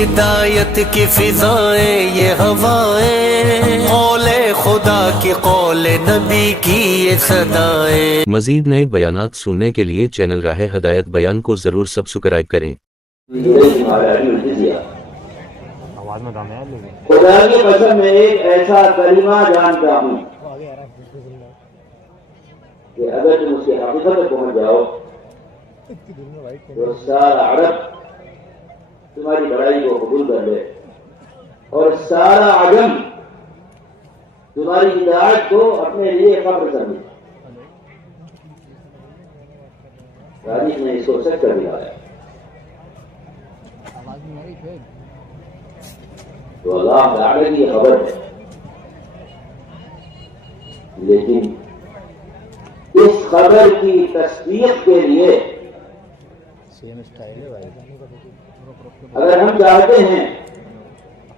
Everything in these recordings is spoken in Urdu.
ہدایت کی فضائیں یہ ہوائیں، قول خدا کی قول نبی کی یہ صدائیں۔ مزید نئے بیانات سننے کے لیے چینل راہ ہدایت بیان کو ضرور سبسکرائب کریں۔ خدا کی قسم میں ایک ایسا کلمہ جانتا ہوں کہ اگر تم اس کی حقیقت تک پہنچ جاؤ تو سارا عرب تمہاری بڑائی کو قبول کر لے اور سارا عجم تمہاری ہدایت کو اپنے لیے قبر کر لے۔ تاریخ نے اس کو سچ کر دکھایا۔ تو اللہ تعالی کی خبر ہے، لیکن اس خبر کی تصدیق کے لیے اگر ہم چاہتے ہیں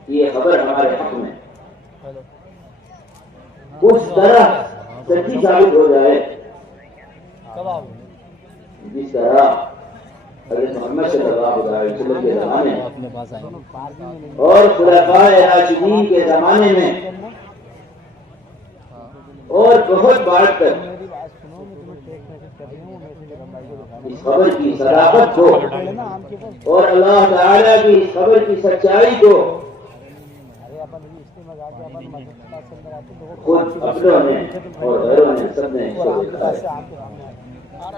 کہ یہ خبر ہمارے حق میں اس طرح سچی ثابت ہو جائے جس طرح حضرت محمد صلی اللہ علیہ وسلم کے زمانے اور خلفائے راشدین کے زمانے میں اور بہت بار تک اس خبر کی صداقت کو اور اللہ تعالیٰ کی اس خبر کی سچائی کو خود اپنوں نے اور غیروں نے سب نے دیکھا ہے۔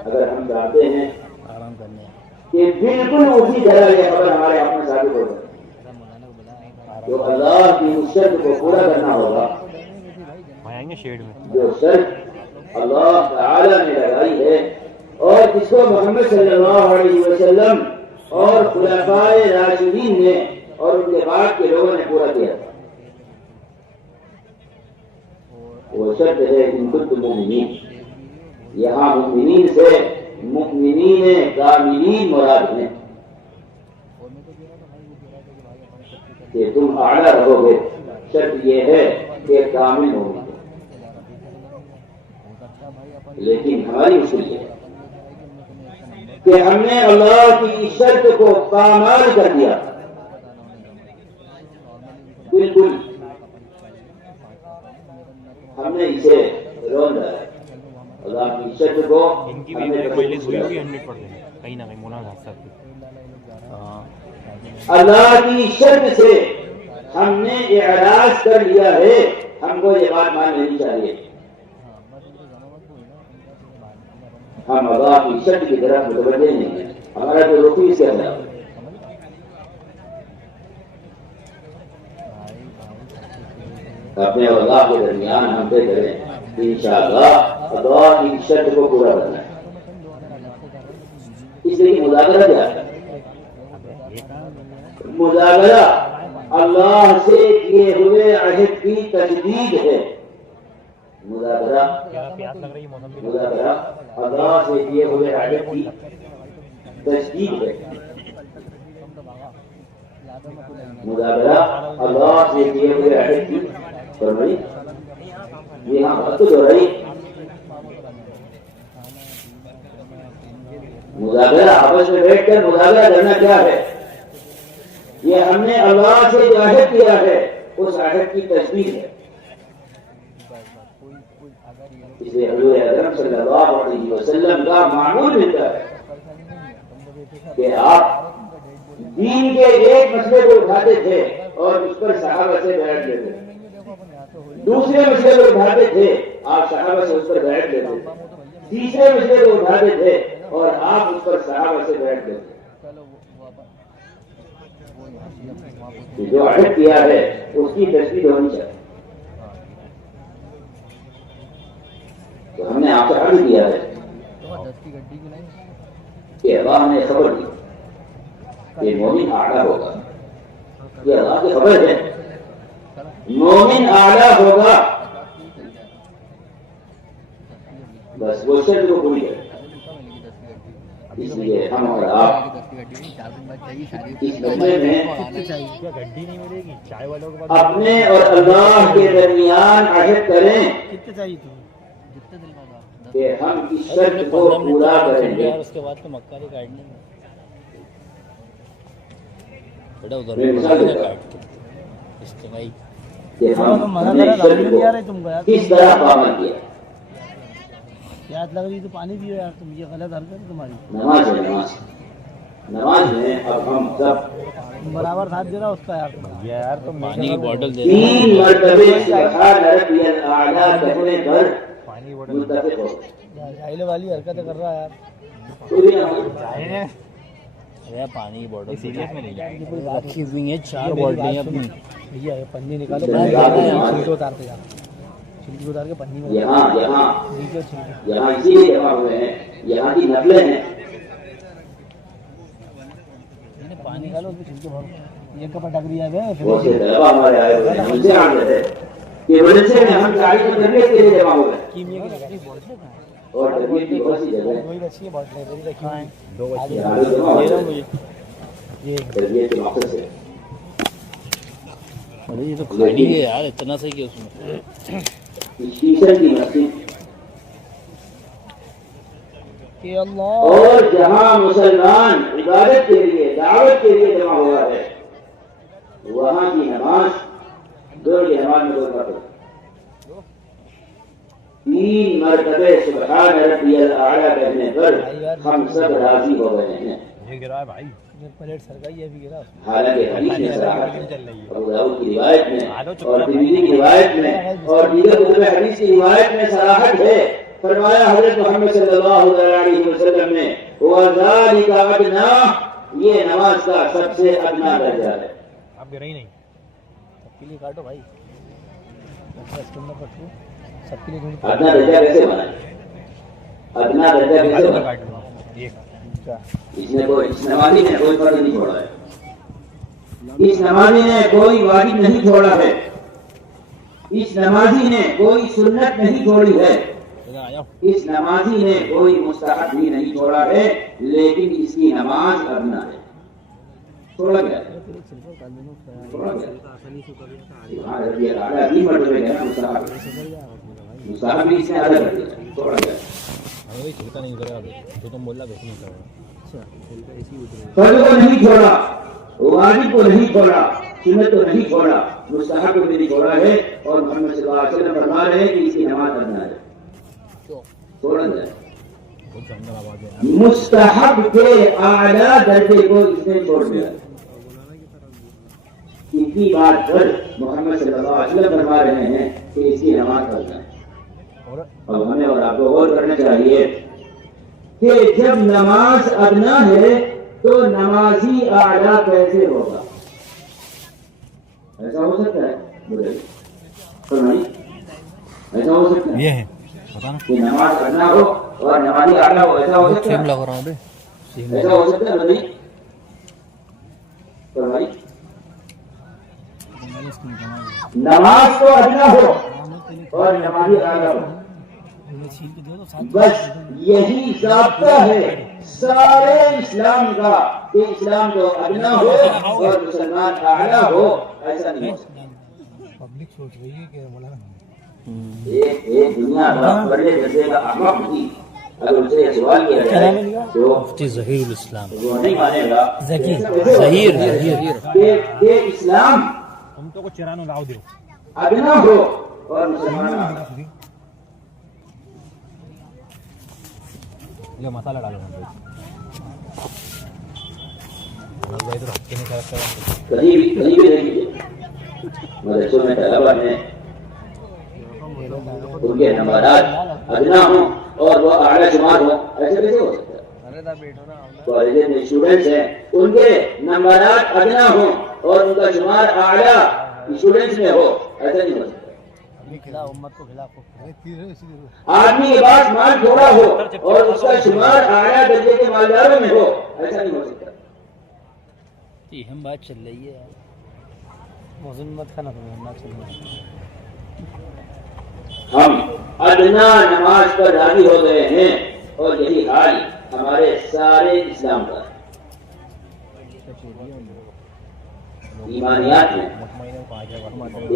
اگر ہم چاہتے ہیں کہ بالکل اسی طرح یہ خبر ہمارے حق میں ثابت ہو جائے تو اللہ کی اس شرط کو پورا کرنا ہوگا جو شرط اللہ تعالی نے لگائی ہے اور جس کو محمد صلی اللہ علیہ وسلم اور خلفائے راشدین نے اور ان کے بعد کے لوگوں نے پورا کیا تھا۔ وہ شرط ہے ان کنتم مؤمنین۔ یہاں مؤمنین سے مؤمنین کاملین مراد ہیں کہ تم اعلیٰ رہو گے۔ شرط یہ ہے کہ کامل ہو گے، لیکن ہماری مشکل یہ ہے کہ ہم نے اللہ کی شرط کو پامال کر دیا، بالکل ہم نے اسے رون ڈالا۔ اللہ کی شرط کو اللہ کی شرط سے ہم نے اعراض کر لیا ہے۔ ہم کو یہ بات مان لینی چاہیے، ہم اللہ کی شرط کی طرف متوجہ نہیں ہیں، ہمارا تو رخ اس کے اندر۔ اپنے اللہ کے درمیان ہم طے کریں انشاءاللہ اللہ کی شرط کو پورا کرنا ہے۔ اس لیے مذاکرہ کیا ہے؟ مذاکرہ اللہ سے کیے ہوئے عہد کی تجدید ہے۔ مذاکرہ اللہ سے کیے ہوئے عہد کی تجدید ہے۔ مذاکرہ اللہ سے کیے ہوئے عہد کی فرمائی جی ہاں بات تو رہی۔ مذاکرہ آپس میں بیٹھ کر مذاکرہ کرنا کیا ہے؟ یہ ہم نے اللہ سے جو عہد کیا ہے اس عہد کی تجدید ہے۔ اس لیے حضور اکرم صلی اللہ علیہ وسلم کا معمول ملتا ہے کہ آپ دین کے ایک مسئلے کو اٹھاتے تھے اور اس پر صحابہ سے بیعت لیتے تھے، دوسرے مسئلے کو اٹھاتے تھے آپ صحابہ سے اس پر بیعت لیتے تھے، تیسرے مسئلے کو اٹھاتے تھے اور آپ اس پر صحابہ سے بیعت لیتے تھے۔ جو عہد کیا ہے اس کی تجدید ہونی چاہیے۔ تو ہم نے آپ سے عرض کیا ہے کہ اللہ نے خبر دی کہ مومن اعلیٰ ہوگا، یہ اللہ کی خبر ہے، مومن اعلیٰ ہوگا، بس وہ شرط کو پوری کرے۔ اس لیے ہم اور آپ اس مسئلے میں اپنے اور اللہ کے درمیان عہد کریں کہ ہم اس شرط کو پورا کریں گے۔ میں مثال دیتا ہوں کہ ہم نے شرک کو کس طرح پابند کیا. یاد لگ رہی تو پانی پیو یار، تم یہ غلط حرکت ہے تمہاری. نماز ہے، نماز میں اب ہم سب برابر ساتھ دے رہا اس کا یار تم پانی کی بوتل دے 3 مرتبے سبحان ربی الاعلیٰ کہنے پر متفق ہو گئے. جاہل والی حرکتیں کر رہا ہے یار. کوئی نہ پانی کی بوتل سیریس میں نہیں رکھی ہوئی ہیں 4 بوتلیں اپنی. بھیا یہ پنی نکالو، چھلکے اتار کے جا، چھلکے اتار کے پنی میں یہاں اسی لیے جمع ہوئے ہیں، یہاں کی نقلیں ہیں. پانی نکالو اس میں چھلکے بھرو. یہ کب اٹک رہا ہے بہت سے طلبا ہمارے آئے ہوئے ہیں، ہم سے آ رہے تھے کہ مدرسے میں ہم گاڑی کو تربیت کے لیے جمع ہوئے ہیں. کیمیا کی لکڑی بوتلیں اور تربیت کی بہت سی جگہ وہی رکھی ہے بوتلیں میری رکھی ہوئی ہیں. 2 بچے یہاں لوگ جمع ہوئے ہیں یہ تربیت کے مقصد سے. ارے یہ تو خالی ہے یار، اتنا صحیح کیا اس میں. اسٹیشن کی مسجد کہ اللہ اور جہاں مسلمان عبادت کے لیے دعوت کے لیے جمع ہوا ہے وہاں کی نماز دور کی نماز میں کوئی فرق نہیں. 3 مرتبے سبحان ربی الاعلیٰ کہنے پر ہم سب راضی ہو گئے ہیں. یہ گرا ہے بھائی، یہ پلیٹ سرکائی ہے ابھی گرا. حالانکہ حدیث میں صراحت ہے، ابو داؤد کی روایت میں اور ترمذی کی روایت میں اور دیگر کتب حدیث کی روایت میں صراحت ہے. فرمایا حضرت محمد صلی اللہ علیہ وسلم نے وَذَلِكَ أَدْنَىٰ، یہ نماز کا سب سے ادنا درجہ ہے. اب گرا ہی نہیں. سب کے لیے کاٹو بھائی، اس کے اندر پٹو سب کے لیے تھوڑی ادنا درجہ کیسے بنا؟ ادنا درجہ کیسے بنا؟ اس نمازی نے کوئی فرض نہیں چھوڑا ہے، اس نمازی نے کوئی واجب نہیں چھوڑا ہے، اس نمازی نے کوئی سنت نہیں چھوڑی ہے، اس نمازی نے کوئی مستحب بھی نہیں چھوڑا ہے، لیکن اس کی نماز ادنا ہے. چھوڑا گیا چھوڑا گیا. سبحان ربی الاعلیٰ 3 مرتبہ کہنا مستحب بھی اس نے ادا کر دیا، چھوڑا گیا. چھلکا نہیں اترا تو تم بول رہا ویسے نہیں اترا. فرض کو نہیں چھوڑا، واجب کو نہیں چھوڑا، سنت کو نہیں چھوڑا، مستحب کو بھی نہیں چھوڑا ہے. اور محمد صلی اللہ علیہ وسلم فرما رہے ہیں کہ اس کی نماز ادنا ہے. چھوڑا جائے مستحب کے اعلیٰ درجے کو اس نے چھوڑ دیا. اتنی بات پر محمد صلی اللہ علیہ وسلم فرما رہے ہیں کہ اس کی نماز ادنا ہے. اب ہمیں اور آپ کو غور کرنا چاہیے کہ جب نماز ادنا ہے تو نمازی اعلیٰ کیسے ہوگا؟ ایسا ہو سکتا ہے ایسا ہو سکتا ہے یہ ہے پتا نا کہ نماز ادنا ہو اور نمازی اعلیٰ ہو؟ ایسا ہو سکتا ہے؟ لگ رہا ہوں بے ایسا ہو سکتا ہے نہیں؟ فرمائی نماز تو ادنا ہو اور نمازی اعلیٰ ہو، بس یہی ضابطہ ہے سارے اسلام کا کہ اسلام تو ادنا ہو اور مسلمان اعلیٰ ہو. ایسا نہیں ہو سکتا. پبلک سوچ رہی ہے کہ مولانا ایک دنیا کا بڑے درجے کا احمق بھی اگر ان سے یہ سوال کیا جائے تو مفتی ظہیر الاسلام وہ نہیں مانے گا ظہیر کہ اسلام ہم تو کو چرانو لاؤ دیو ادنا ہو اور مسلمان اعلیٰ. یہ مسالہ ڈالو کہیں بھی دیکھیے مدرسوں میں طلبا میں ان کے نمبرات ادنا ہوں اور وہ اعلیٰ شمار ہوں. ایسے کیسے ہو سکتا ہے؟ کالج میں اسٹوڈنٹس ہیں ان کے نمبرات ادنا ہوں اور ان کا شمار اعلیٰ اسٹوڈنٹس میں ہو. ایسا نہیں ہو سکتا. آدمی کے پاس مال تھوڑا ہو اور اس کا شمار اعلیٰ درجے کے مالداروں میں ہو. ایسا نہیں ہو سکتا. ہم بات چل رہی ہے موضوع مت کھانا تمہیں چل رہا ہے. ہم ادنا نماز پر راضی ہو گئے ہیں اور یہی حال ہمارے سارے اسلام کا ایمانیات میں،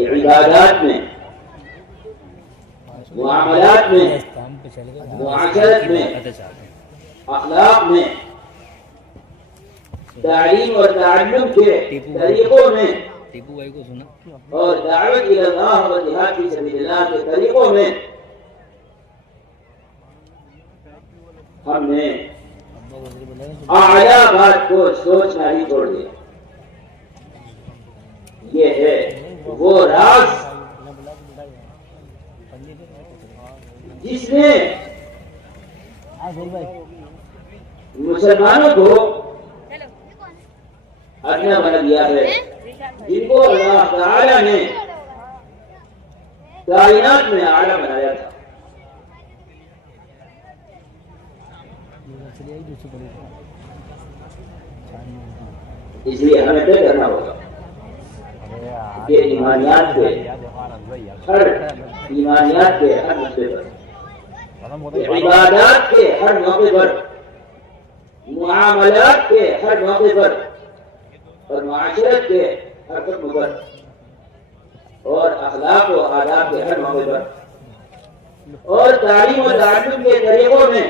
عبادات میں، معاملات میں، معاشرت میں، اخلاق میں تعلیم اور تعلم کے طریقوں میں ٹیپو بھائی کو سنا اور دعوت الی اللہ و جہاد فی سبیل اللہ کے طریقوں میں ہم نے اعلیٰ بات کو سوچنا ہی چھوڑ دیا. یہ ہے وہ راز جس نے مسلمانوں کو اپنا بنا دیا ہے، جن کو اللہ تعالی نے کائنات میں اعلیٰ بنایا تھا. اس لیے ہمیں طے کرنا ہوگا کہ ایمانیات کے ہر مسئلے پر، عبادات کے ہر موقع پر، معاملات کے ہر موقع پر اور معاشرت کے ہر قسم پر اور اخلاق و آداب کے ہر موقع پر اور تعلیم و تعلم کے طریقوں میں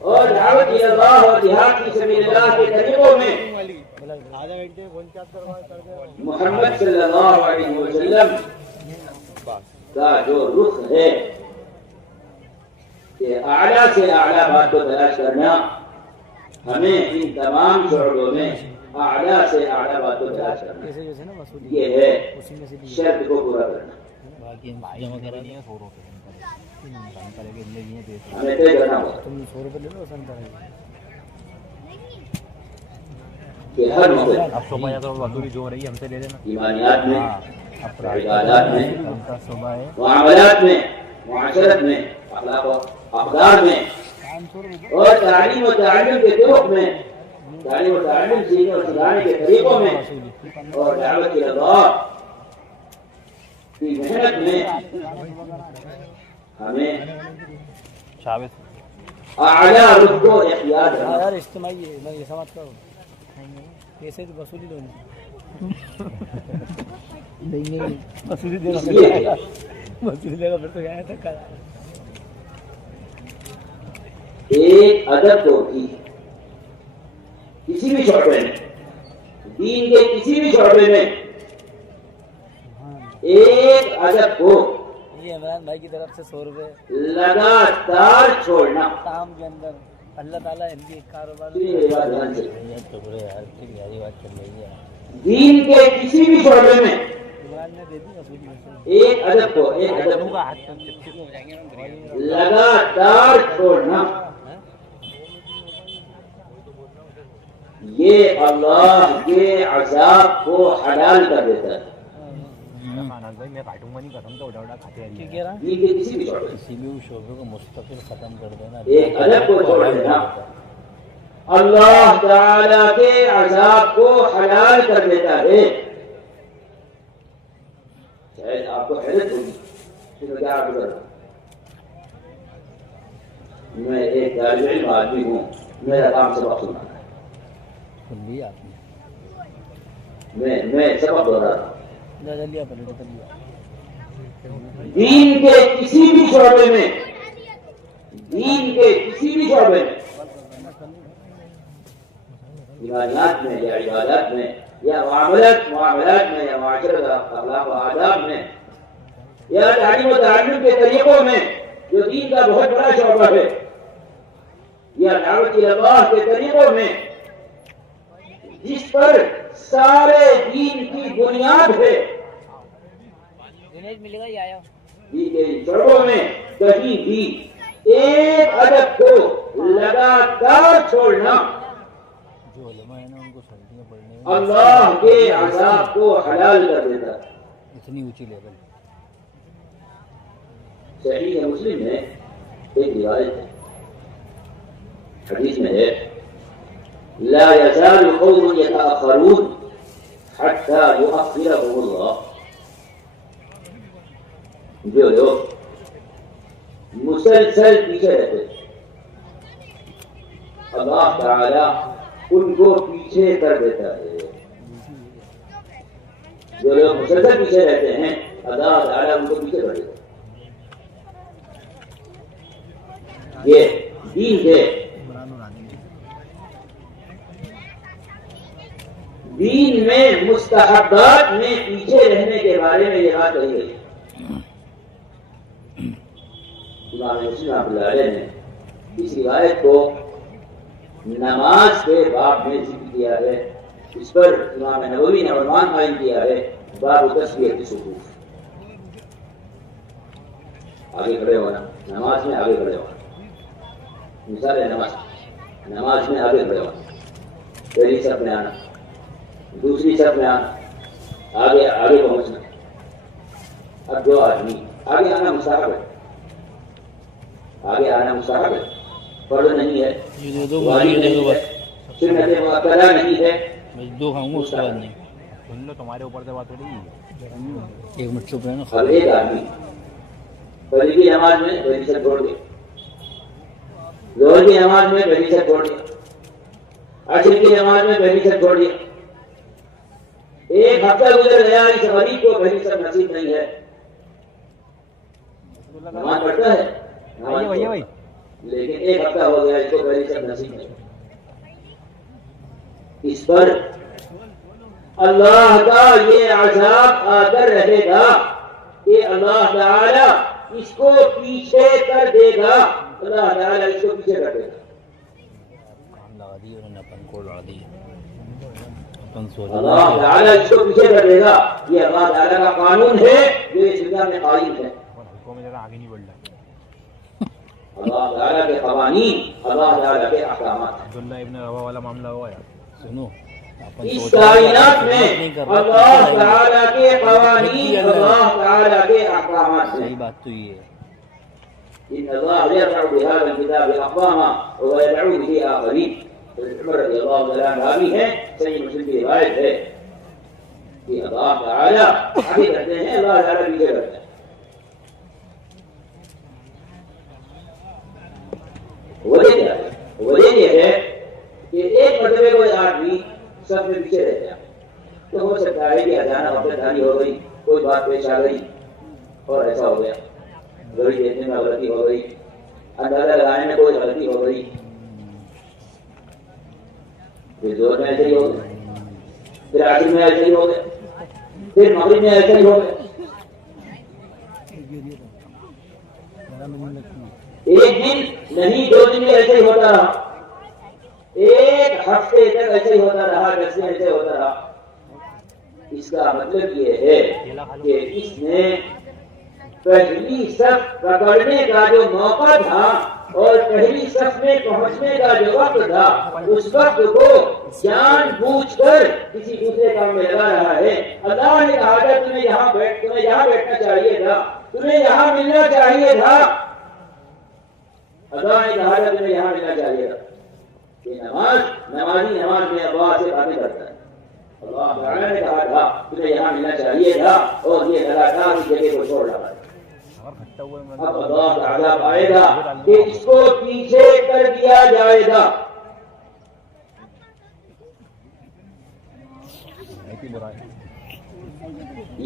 اور دعوت الی اللہ اور جہاد فی سبیل اللہ کے طریقوں میں محمد صلی اللہ علیہ وسلم کا جو رخ ہے کہ اعلیٰ سے اعلیٰ بات کو تلاش کرنا، ہمیں ان تمام شعبوں میں اعلیٰ سے اعلیٰ بات کو تلاش کرنا، یہ ہے شرط کو پورا کرنا. ہمیں طے کرنا ہوگا کہ ہر موقع ایمانیات میں، عبادات میں، معاملات میں، معاشرت میں، اخلاق و اقدار میں اور تعلیم و تعلم کے طرق میں، تعلیم و تعلم سیکھنے اور سکھانے کے طریقوں میں اور دعوت الی اللہ کی محنت میں ہمیں اعلیٰ رخ کو اختیار کرنا. یار اجتماعی ہے، میں یہ سمجھ کروں پیسے تو وصولی دو وصولی دے گا پھر تو کیا تھا. ایک ادب کو بھی کسی بھی شعبے میں، دین کے کسی بھی شعبے میں ایک ادب کو یہ عمران بھائی کی طرف سے 100 روپے لگاتار چھوڑنا. کام کے اندر اللہ تعالیٰ ان کی کاروبار دین کے کسی بھی شعبے میں عمران نے دے دی وصولی ایک ادب کو لگاتار چھوڑنا، یہ اللہ کے عذاب کو حلال کر دیتا ہے. دین کے کسی بھی شعبے کو مستقل ختم کر دینا، ایک ادب کو چھوڑ دینا اللہ تعالی کے عذاب کو حلال کر دیتا ہے. شاید آپ کو حیرت ہوگی کہ میں کیا عرض کر رہا ہوں. میں ایک طالب علم آدمی ہوں، میرا کام سبق سنانا ہے. سن لیا آپ میں سبق دوہرا رہا ہوں. نے لیا پہلے دین کے کسی بھی شعبے میں، دین کے کسی بھی شعبے میں، ایمانیات میں یا عبادات میں یا معاملات میں یا معاشرت اخلاق و آداب میں یا تعلیم و تعلم کے طریقوں میں جو دین کا بہت بڑا شعبہ ہے، یا دعوت الی اللہ کے طریقوں میں جس پر سارے دین کی بنیاد ہے، ملے گا یہ آیا دین کے شعبوں میں کہیں بھی ایک ادب کو لگاتار چھوڑنا جو علماء ہیں نا ان کو سردیاں پڑھنے اللہ کے عذاب کو حلال کر دیتا ہے. اتنی اونچی لیول. صحیح مسلم میں ایک روایت ہے، حدیث میں ہے لا يزال قوم يتأخرون حتى يؤخرهم الله. جو لوگ مسلسل پیچھے رہتے اللہ تعالی ان کو پیچھے کر دیتا ہے. جو لوگ مسلسل پیچھے رہتے ہیں اللہ تعالی ان کو پیچھے کر دیتا ہے. یہ دین ہے. دین میں مستحبات میں پیچھے رہنے کے بارے میں یہ بات کہی گئی. امام مسلم رحمۃ اللہ علیہ نے اس روایت کو نماز کے باب میں ذکر کیا ہے. اس پر امام نووی نے عنوان قائم کیا ہے باب تسویۃ الصفوف. آگے کھڑے ہونا نماز میں، آگے کھڑے ہونا. مثال ہے نماز میں آگے کھڑے ہونا، پہلی صف میں آنا، دوسری صف میں آنا، آگے پہنچنا. اب جو آدمی آگے آنا مستحب ہے، آگے آنا مستحب ہے، فرض نہیں ہے، واجب نہیں ہے، سنت مؤکدہ نہیں ہے. دو کھاؤں گا اس کے بعد نہیں. سن لو تمہارے اوپر سے بات ہو رہی ہے. ایک منٹ چپ رہنا. اب ایک آدمی فجر کی نماز میں پہلی صف چھوڑ دیا، ظہر کی نماز میں پہلی صف چھوڑ دیا، عصر کی نماز میں پہلی صف چھوڑ دیا. ایک ہفتہ گزر گیا، اس غریب کو پہلی صف نصیب نہیں ہے. نماز پڑھتا ہے لیکن ایک ہفتہ ہو گیا، اس کو پہلی صف نصیب نہیں. اس پر اللہ کا یہ عذاب آ کر رہے گا کہ اللہ تعالی اس کو پیچھے کر دے گا. اللہ تعالی اس کو پیچھے کر دے گا. کام لگا دی انہوں نے اپن کو لڑا دی. اپن سوچ اللہ تعالی اس کو پیچھے کر دے گا. یہ اللہ تعالی کا قانون ہے جو اس دنیا میں قائم ہے. حلقوں میں ذرا آگے نہیں بڑھ رہا. اللہ تعالی کے قوانین، اللہ تعالی کے احکامات. عبداللہ ابن روا والا معاملہ ہوا یار. سنو اس کائنات میں اللہ تعالی کے قوانین، اللہ تعالی کے احکامات ہیں. صحیح بات تو یہ ہے. ان اللہ يرفع بهذا الكتاب اقواما ويدعو به آخرين. عمر رضی اللہ تعالیٰ عنہ ہے، صحیح مسلم کی روایت ہے کہ اللہ تعالی آگے کرتے ہیں، اللہ تعالی پیچھے کرتے ہیں. وجہ کیا ہے؟ وجہ یہ ہے کہ ایک مرتبہ کوئی آدمی سب میں پیچھے رہ گیا تو ہو سکتا ہے کہ اچانک وقت دھاری ہو گئی، کوئی بات پیش آ گئی اور ایسا ہو گیا. گھڑی دیکھنے میں غلطی ہو گئی، اندازہ لگانے میں کوئی غلطی ہو گئی، پھر زور میں ایسے ہی ہو گیا، پھر عصر میں ایسے ہی ہو گیا، پھر مغرب میں ایسے ہی ہو گیا. ایک دن نہیں، 2 دن میں ایسے ہی ہوتا رہا، ایک ہفتے تک ایسے ہی ہوتا رہا، 10 دن ایسے ہوتا رہا. اس کا مطلب یہ ہے کہ اس نے پہلی صف پکڑنے کا جو موقع تھا اور پہلی صف میں پہنچنے کا جو وقت تھا، اس وقت کو جان بوجھ کر کسی دوسرے کام میں لگا رہا ہے. اللہ نے کہا تھا تمہیں یہاں بیٹھنا چاہیے تھا، تمہیں یہاں ملنا چاہیے تھا. اللہ نے کہا تھا تمہیں یہاں ملنا چاہیے تھا. کہ نمازی نماز میں اللہ سے باتیں کرتا ہے. اللہ تعالیٰ نے کہا تھا تمہیں یہاں ملنا چاہیے تھا اور یہ لگاتار اس جگہ کو چھوڑ رہا ہے. اب اللہ کا عذاب آئے گا کہ اس کو پیچھے کر دیا جائے گا.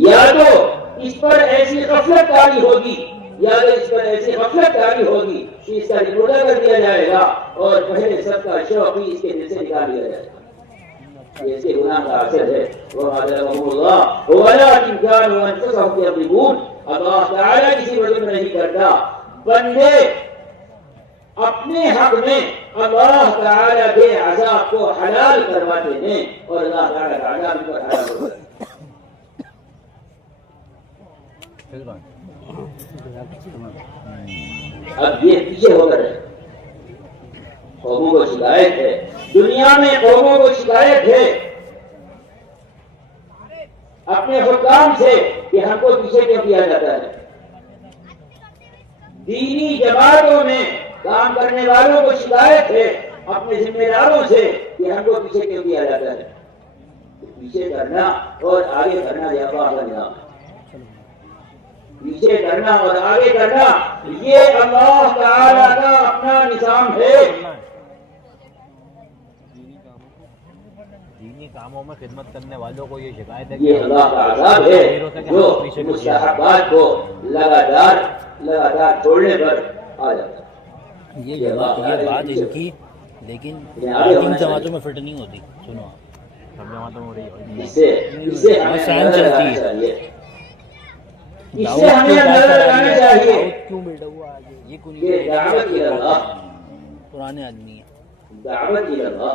یا تو اس پر ایسی غفلت کاری ہوگی، یا تو اس پر ایسی غفلت کاری ہوگی کہ اس کا رپورٹا کر دیا جائے گا اور پہلے سب کا شوق بھی اس کے دل سے نکال دیا جائے گا. یہ گناہ کا اثر ہے. اللہ تعالیٰ کسی وجہ میں نہیں کرتا. بندے اپنے حق میں اللہ تعالیٰ کے عذاب کو حلال کرواتے ہیں اور اللہ تعالیٰ کا عذاب ان پر حلال ہوتا ہے. اب یہ پیچھے ہو کر قوموں کو شکایت ہے، دنیا میں قوموں کو شکایت ہے اپنے حکام سے کہ ہم کو پیچھے کیوں کیا جاتا ہے. دینی جماعتوں میں کام کرنے والوں کو شکایت ہے اپنے ذمہ داروں سے کہ ہم کو پیچھے کیوں کیا جاتا ہے. پیچھے کرنا اور آگے کرنا یہ اللہ کا نظام ہے. پیچھے کرنا اور آگے کرنا یہ اللہ تعالی کا اپنا نظام ہے. دینی کاموں میں خدمت کرنے والوں کو یہ شکایت ہے یہ اللہ کا عذاب ہے جو مستحبات کو لگاتار چھوڑنے پر آ جاتا ہے. یہ بات ان کی لیکن جماعتوں میں فٹ نہیں ہوتی. سنو سب جماعتوں میں ہو رہی ہے. اسے ہمیں اندازہ لگانا چاہیے. اس سے ہمیں اندازہ لگانا چاہیے کیوں بیٹا ہوا آگے یہ کون کہ دعوت الی اللہ، پرانے آدمی ہیں. دعوت الی اللہ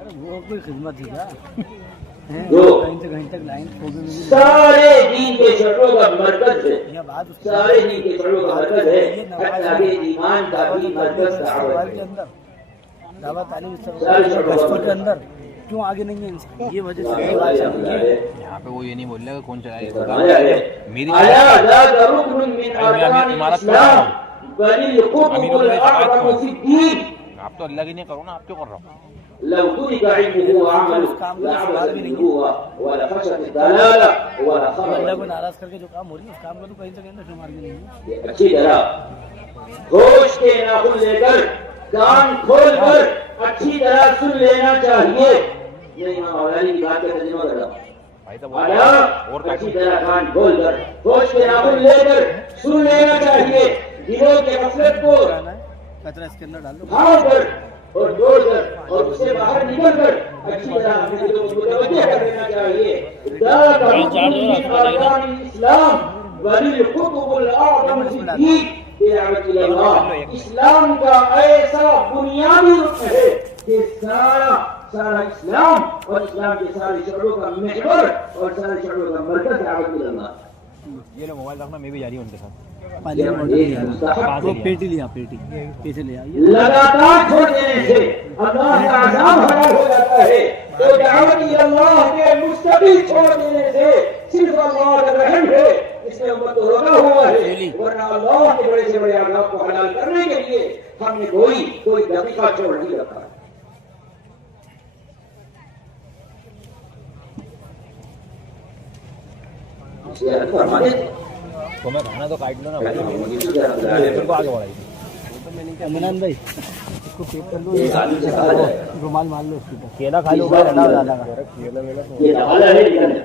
ارے وہ کوئی خدمت ہی تھا جو کہیں تک لائن سارے دین کے شعبوں کا مرکز ہے. یا بات اس سارے دین کے شعبوں کا مرکز ہے. حتیٰ کہ ایمان کا بھی مرکز دعوت کے ہے. اندر دعوت تعلیم سارے شعبوں کا کے اندر کیوں آگے نہیں ہے انسان؟ یہ وجہ سے یہ بات چل رہی ہے. یہاں پہ وہ یہ نہیں بول رہا کہ کون چلائے. فرمایا ہے میری الا ذاک رکن من ارکان الاسلام بل القطب الاعظم فی الدین. آپ تو اللہ کی نہیں کرو نا، آپ کیوں کر رہا ہوں؟ لو ترك علمه وعمله لعبد النبوة ولفشت الدلالة اللہ ولخرج. کو ناراض کر کے جو کام ہو رہی ہے اس کام کا تو کہیں سے کہیں شمار بھی نہیں ہے. اچھی طرح ہوش کے ناخن لے کر کان کھول کر اچھی طرح سن لینا چاہیے. یہ امام مولانا کی بات کا ترجمہ کر رہا ہوں. بھائی تو اور اچھی طرح کان کھول کر ہوش کے ناخن لے کر سن لینا چاہیے. دلوں کے غفلت کو کچرا اس کے اندر ڈال دو. بھاؤ کر اور دوڑ کر اور اس سے باہر نکل کر اچھی طرح ہمیں جو متوجہ کر دینا چاہیے. ذاک رکن من ارکان الاسلام وللقطب الاعظم فی الدین. دعوت الی اللہ اسلام کا ایسا بنیادی رکن ہے کہ سارا اسلام اور اسلام کے سارے شعبوں کا محور اور سارے شعبوں کا مرکز دعوت الی اللہ. یہ لو موبائل رکھنا، میں بھی جا رہی ہوں ان کے ساتھ. پانی کا بوتل لیا، وہ پیٹی لیا، پیٹی پیسے لیا. لگاتار چھوڑ دینے سے اللہ کا عذاب حلال ہو جاتا ہے. تو دعوت الی اللہ کے مستقل چھوڑ دینے سے صرف اللہ کا رحم ہے. اس نے امت کو روکا ہوا ہے، ورنہ اللہ کے بڑے سے بڑے عذاب کو حلال کرنے کے لیے ہم نے کوئی دقیقہ چھوڑ نہیں رکھا. تو میں کھانا تو کاٹ لو نا بھائی، پھر کو آگے بڑھائی. امنان بھائی اس کو پیک کر لو، رومال مار لو اس کے اوپر. کیلا کھا لو بھائی، اللہ تعالیٰ کا. یہ تقاضا ہے نکل جا.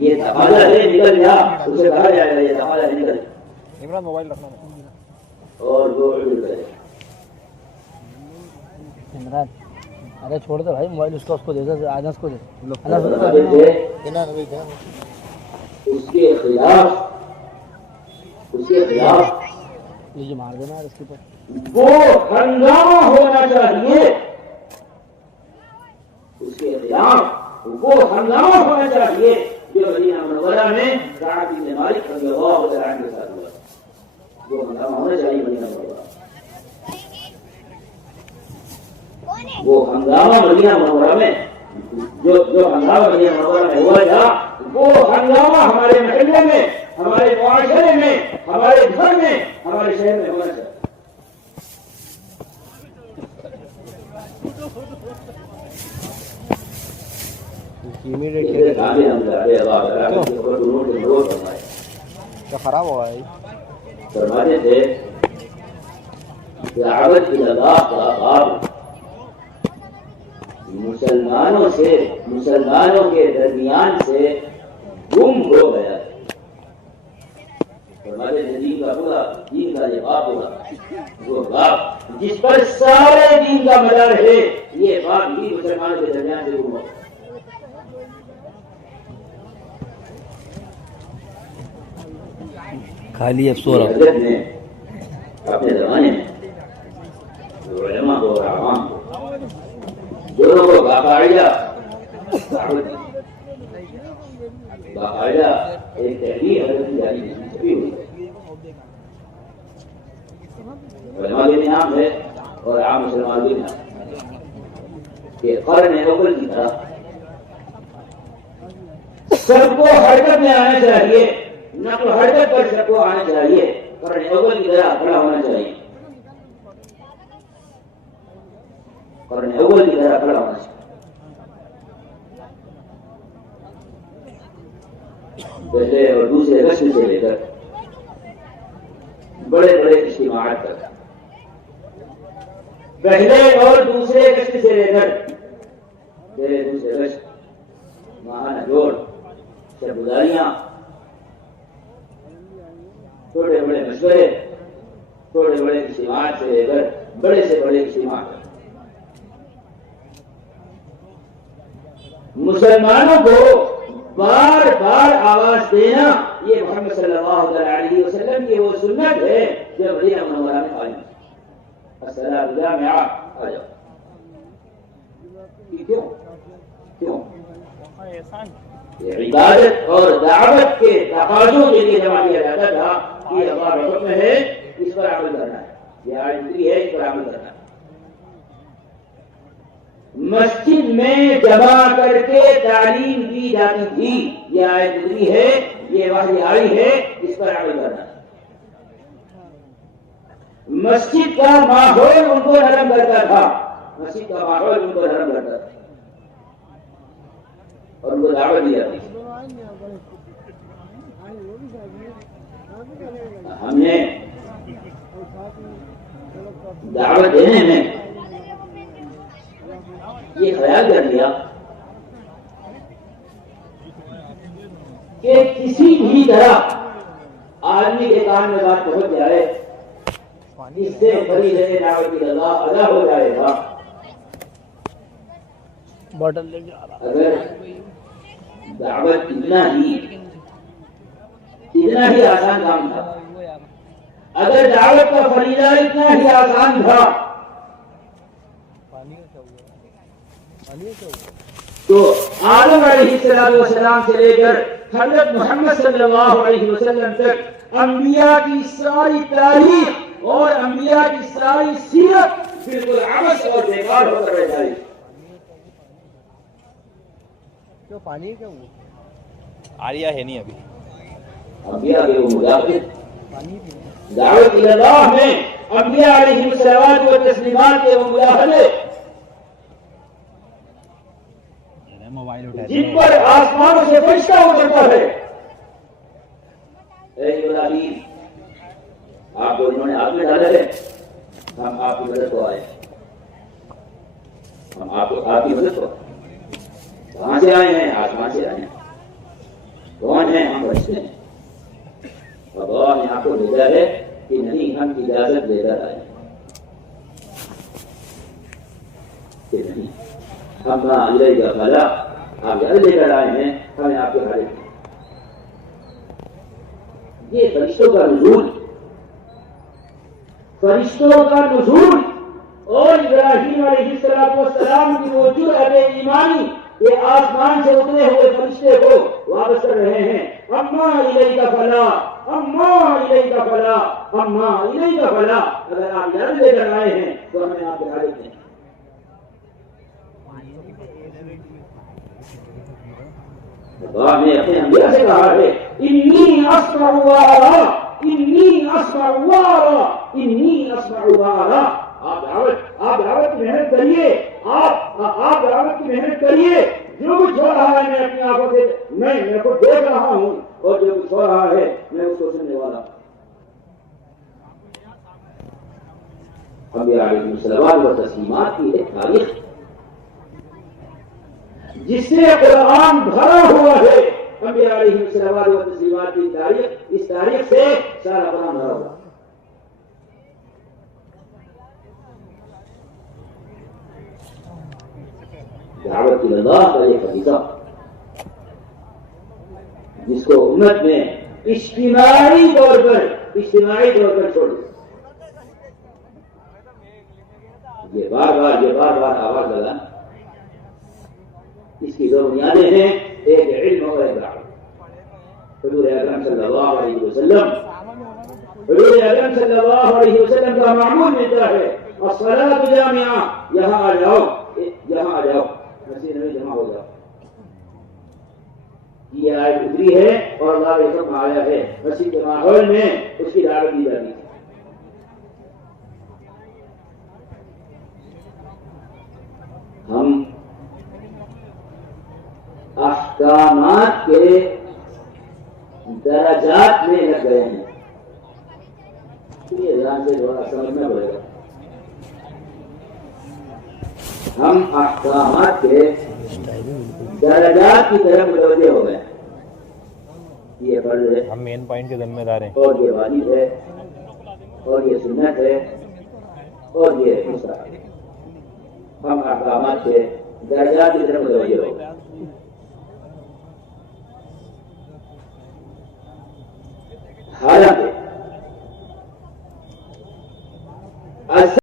یہ تقاضا ہے نکل جا. اسے کہا جائے گا یہ تقاضا ہے نکل جا. عمران موبائل رکھنا. اور دو عدل کرے. عمران ارے چھوڑ دے بھائی موبائل، اس کو دے دے. آج اس کو دے. اس کے خلاف یہ جو مار دینا اس کے اوپر وہ ہنگامہ ہونا چاہیے. اس کے خلاف وہ ہنگامہ ہونا چاہیے جو مدینہ منورہ میں کعب بن مالک رضی اللہ تعالیٰ عنہ کے ساتھ ہوا. وہ ہنگامہ ہونا چاہیے مدینہ منورہ. وہ ہنگامہ مدینہ منورہ میں جو ہنگامہ مدینہ منورہ میں ہوا تھا، وہ ہنگامہ ہمارے محلے میں، ہمارے معاشرے میں، ہمارے گھر میں، ہمارے شہر میں ہونا چاہیے. خراب ہوا ہے. فرماتے تھے دعوت الی اللہ کا باب مسلمانوں کے درمیان سے گم ہو گیا. فرماتے تھے دین کا یہ باب ہوگا، وہ باب جس پر سارے دین کا مدار ہے، یہ باب ہی مسلمانوں کے درمیان سے گم ہو. خالی افسوس حضرت نے اپنے زمانے میں علماء کو اور عوام کو دونوں کو باقاعدہ ایک تحریر حضرت کی جاری چھپی ہوئی ہے. علماء کے بھی نام ہے اور عام مسلمان کے نام کہ قرن اول کی طرح سب کو حرکت میں آنا چاہیے، نقل و حرکت پر سب کو آنا چاہیے. قرن اول کی طرح کھڑا ہونا چاہیے. قرن اول کی طرح کھڑا ہونا چاہیے. پہلے اور دوسرے رسم سے لے کر بڑے بڑے اجتماعات تک، پہلے اور دوسرے رسم سے لے کر پہلے دوسرے رسم، ماہانہ جوڑ، شب گزاریاں، چھوٹے بڑے مشورے، چھوٹے بڑے اجتماعات سے لے کر بڑے سے بڑے اجتماع تک مسلمانوں کو بار بار آواز دینا یہ محمد صلی اللہ علیہ وسلم کی وہ سنت ہے جو مدینہ منورہ میں قائم ہے. الصلاۃ جامعہ آ جاؤ. کیوں یہ عبادت اور دعوت کے تقاضوں کے لیے جمع کیا جاتا تھا کہ اللہ کا حکم ہے اس پر عمل کرنا ہے, یہ آیت ہے اس پر عمل کرنا ہے. مسجد میں جمع کر کے تعلیم دی جاتی تھی, یہ آیت گزری ہے, یہ وحی آئی ہے, اس پر عمل کرنا ہے. مسجد کا ماحول ان کو نرم کرتا تھا, مسجد کا ماحول ان کو نرم کرتا تھا اور ان کو دعوت دی جاتی تھی. ہم نے دعوت دینے میں یہ خیال کر لیا کہ کسی بھی طرح آدمی کے کان میں بات پہنچ جائے, اس سے بڑی ہے دعوت کی رضا ادا ہو جائے گا. بوٹل لے کے آ رہا اگر دعوت اتنا ہی آسان کام تھا, اگر دعوت کا فریضہ اتنا ہی آسان تھا تو آدم علیہ السلام سے لے کر حضرت محمد صلی اللہ علیہ وسلم تک انبیاء کی ساری تاریخ اور انبیاء کی ساری سیرت بالکل عبث اور بیکار ہو کر رہ جائے. کیوں پانی کیا وہ آریا ہے نہیں ابھی. انبیاء کے وہ مدافع دعوت اللہ میں انبیاء علیہ الصلوات و تسلیمات کے وہ مداخلے جن پر آسمانوں سے فرشتہ اترتا ہے. اے ابراہیم, آپ کو انہوں نے آپ میں ڈالا ہے, ہم آپ کی مدد کو آئے, ہم آپ کی مدد کو کہاں سے آئے ہیں؟ آسمان سے آئے ہیں. کون ہیں؟ ہم فرشتے ہیں. اللہ نے آپ کو بھیجا ہے کہ نہیں ہم اجازت لے کر آئے کہ نہیں ہم علیہ کا بھلا آپ اجازت لے کر آئے ہیں, ہمیں آپ کے بھالے. یہ فرشتوں کا نزول اور ابراہیم علیہ السلام کی وہ جرأت ایمانی یہ آسمان سے اترے ہوئے فرشتے کو واپس کر رہے ہیں. اما الیک فلا, اما الیک فلا, اما الیک فلا. اگر آپ اجازت لے کر آئے ہیں تو ہمیں آپ کے حالت ہیں. اللہ نے اپنے انبیاء سے کہا ہے انی اسمع وارا, انی اسمع وارا, انی اسمع وارا. آپ دعوت کی محنت کریے, آپ دعوت کی محنت کریے. جو کچھ ہو رہا ہے میں اپنی آنکھوں سے میں کو دیکھ رہا ہوں, اور جو کچھ ہو رہا ہے میں اس کو سننے والا ہوں. انبیاء علیہ الصلوات و تسلیمات کی ایک تاریخ جس سے قرآن بھرا ہوا ہے. انبیاء علیہ الصلوات و تسلیمات کی تاریخ, اس تاریخ سے سارا قرآن بھرا ہوا. دعوت کی رضا کا یہ فریضہ جس کو امت میں اجتماعی طور پر چھوڑ دیا. یہ بار بار آواز لگا, اس کی دو بنیادیں ہیں, ایک علم اور ایک دعوت. حضور اکرم صلی اللہ علیہ وسلم کا معمول ملتا ہے الصلاۃ جامعہ, یہاں آ جاؤ, مسجد میں جمع ہو جاؤ. یہ آیت اتری ہے اور اللہ کا حکم آیا ہے. مسجد کے ماحول میں اس کی دعوت دی جاتی ہے. ہم احکامات کے درجات میں لگ گئے ہیں. یہ ذہن سے تھوڑا سمجھنا پڑے گا. ہم احکامات کے درجات کی طرف متوجہ ہو گئے. یہ فرض ہے, ہم مین پوائنٹ کے ذمہ دار ہیں, اور یہ واجب ہے, اور یہ سنت ہے, اور یہ مستحب. ہم احکامات کے درجات کی طرف متوجہ ہو. حالانکہ